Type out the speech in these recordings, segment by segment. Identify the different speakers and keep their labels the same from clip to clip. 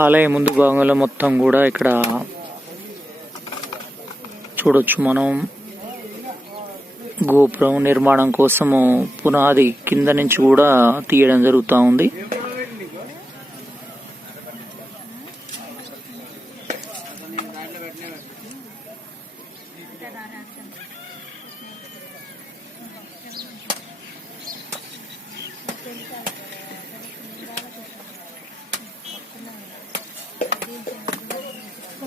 Speaker 1: ఆలయం ముందు భాగంలో మొత్తం కూడా ఇక్కడ చూడొచ్చు మనం. గోపురం నిర్మాణం కోసము పునాది కింద నుంచి కూడా తీయడం జరుగుతూ ఉంది.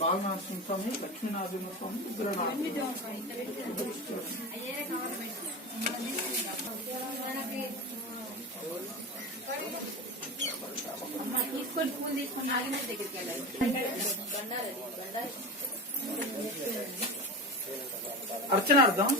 Speaker 2: బాలనరసింహ స్వామి లక్ష్మీనరసింహ స్వామి ఉగ్రనాథ తీసుకొని పూలు తీసుకొని నాగిన దగ్గరికి వెళ్ళాలి అర్చనార్థం